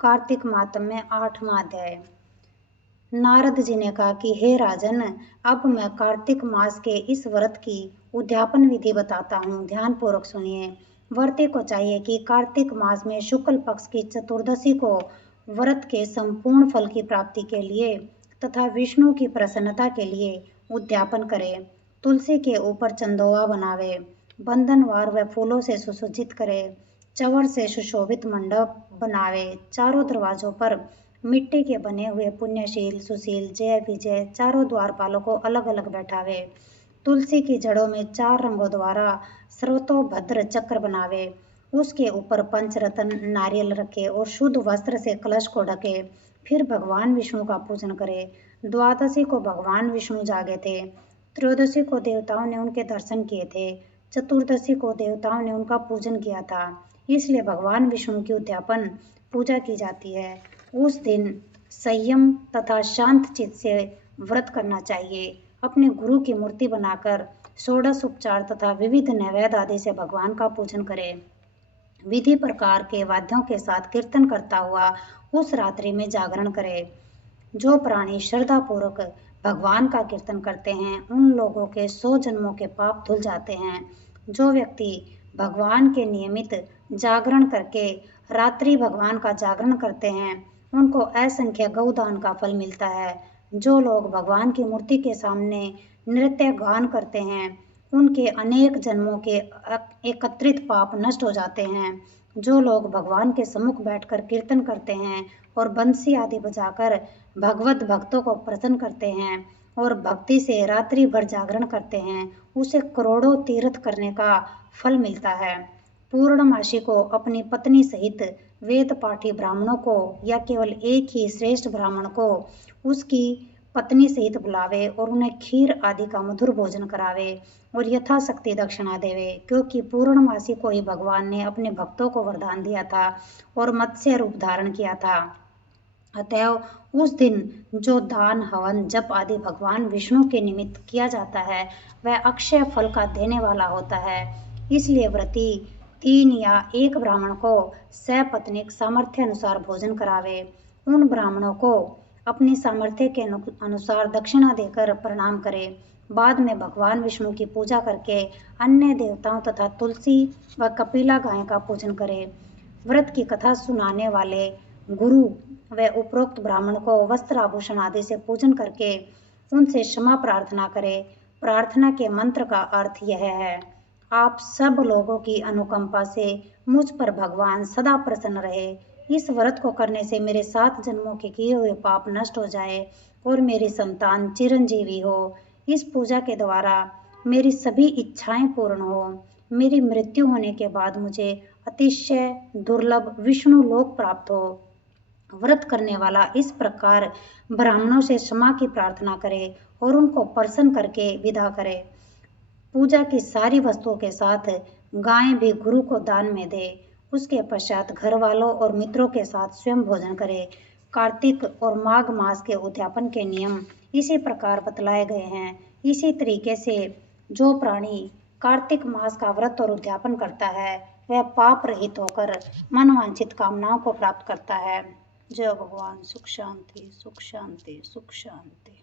कार्तिक मातम में 8वां अध्याय। नारद जी ने कहा कि हे राजन, अब मैं कार्तिक मास के इस व्रत की उद्यापन विधि बताता हूँ, ध्यान पूर्वक सुनिए। व्रती को चाहिए कि कार्तिक मास में शुक्ल पक्ष की चतुर्दशी को व्रत के संपूर्ण फल की प्राप्ति के लिए तथा विष्णु की प्रसन्नता के लिए उद्यापन करे। तुलसी के ऊपर चंदोवा बनावे, बंधनवार व फूलों से सुसज्जित करे, चंवर से सुशोभित मंडप बनावे, चारों दरवाजों पर मिट्टी के बने हुए पुण्यशील, सुशील, जय विजय चारों द्वारपालों को अलग अलग बैठावे। तुलसी की जड़ों में 4 रंगों द्वारा सर्वतोभद्र चक्र बनावे। उसके ऊपर पंचरत्न नारियल रखे और शुद्ध वस्त्र से कलश को ढके। फिर भगवान विष्णु का पूजन करे। द्वादशी को भगवान विष्णु जागे थे। त्रयोदशी को देवताओं ने उनके दर्शन किए थे। चतुर्दशी को देवताओं ने उनका पूजन किया था, इसलिए भगवान विष्णु की उद्यापन पूजा की जाती है। उस दिन संयम तथा शांत चित्त से व्रत करना चाहिए। अपने गुरु की मूर्ति बनाकर षोडश उपचार तथा विविध नैवेद्य आदि से भगवान का पूजन करें। विधि प्रकार के वाद्यों के साथ कीर्तन करता हुआ उस रात्रि में जागरण करे। जो प्राणी श्रद्धा पूर्वक भगवान का कीर्तन करते हैं, उन लोगों के 100 जन्मों के पाप धुल जाते हैं। जो व्यक्ति भगवान के नियमित जागरण करके रात्रि भगवान का जागरण करते हैं, उनको असंख्य गौदान का फल मिलता है। जो लोग भगवान की मूर्ति के सामने नृत्य गान करते हैं, उनके अनेक जन्मों के एकत्रित पाप नष्ट हो जाते हैं। जो लोग भगवान के सम्मुख बैठकर कीर्तन करते हैं और बंसी आदि बजाकर भगवत भक्तों को प्रसन्न करते हैं और भक्ति से रात्रि भर जागरण करते हैं, उसे करोड़ों तीर्थ करने का फल मिलता है। पूर्णमासी को अपनी पत्नी सहित वेद पाठी ब्राह्मणों को या केवल एक ही श्रेष्ठ ब्राह्मण को उसकी पत्नी सहित बुलावे और उन्हें खीर आदि का मधुर भोजन करावे और यथाशक्ति दक्षिणा देवे, क्योंकि पूर्णमासी को ही भगवान ने अपने भक्तों को वरदान दिया था और मत्स्य रूप धारण किया था। अतएव उस दिन जो दान, हवन, जप आदि भगवान विष्णु के निमित्त किया जाता है, वह अक्षय फल का देने वाला होता है। इसलिए व्रती 3 या 1 ब्राह्मण को सपत्नीक सामर्थ्य अनुसार भोजन करावे। उन ब्राह्मणों को अपनी सामर्थ्य के अनुसार दक्षिणा देकर प्रणाम करे। बाद में भगवान विष्णु की पूजा करके अन्य देवताओं तथा तुलसी व कपिला गाय का पूजन करे। व्रत की कथा सुनाने वाले गुरु व उपरोक्त ब्राह्मण को वस्त्र आभूषण आदि से पूजन करके उनसे क्षमा प्रार्थना करे। प्रार्थना के मंत्र का अर्थ यह है: आप सब लोगों की अनुकंपा से मुझ पर भगवान सदा प्रसन्न रहे। इस व्रत को करने से मेरे 7 जन्मों के किए हुए पाप नष्ट हो जाए और मेरी संतान चिरंजीवी हो। इस पूजा के द्वारा मेरी सभी इच्छाएं पूर्ण हो। मेरी मृत्यु होने के बाद मुझे अतिशय दुर्लभ विष्णु लोक प्राप्त हो। व्रत करने वाला इस प्रकार ब्राह्मणों से क्षमा की प्रार्थना करे और उनको प्रसन्न करके विदा करे। पूजा की सारी वस्तुओं के साथ गाय भी गुरु को दान में दे। उसके पश्चात घर वालों और मित्रों के साथ स्वयं भोजन करे। कार्तिक और माघ मास के उद्यापन के नियम इसी प्रकार बतलाए गए हैं। इसी तरीके से जो प्राणी कार्तिक मास का व्रत और उद्यापन करता है, वह पाप रहित होकर मनवांछित कामनाओं को प्राप्त करता है। जय भगवान। सुख शांति, सुख शांति, सुख शांति।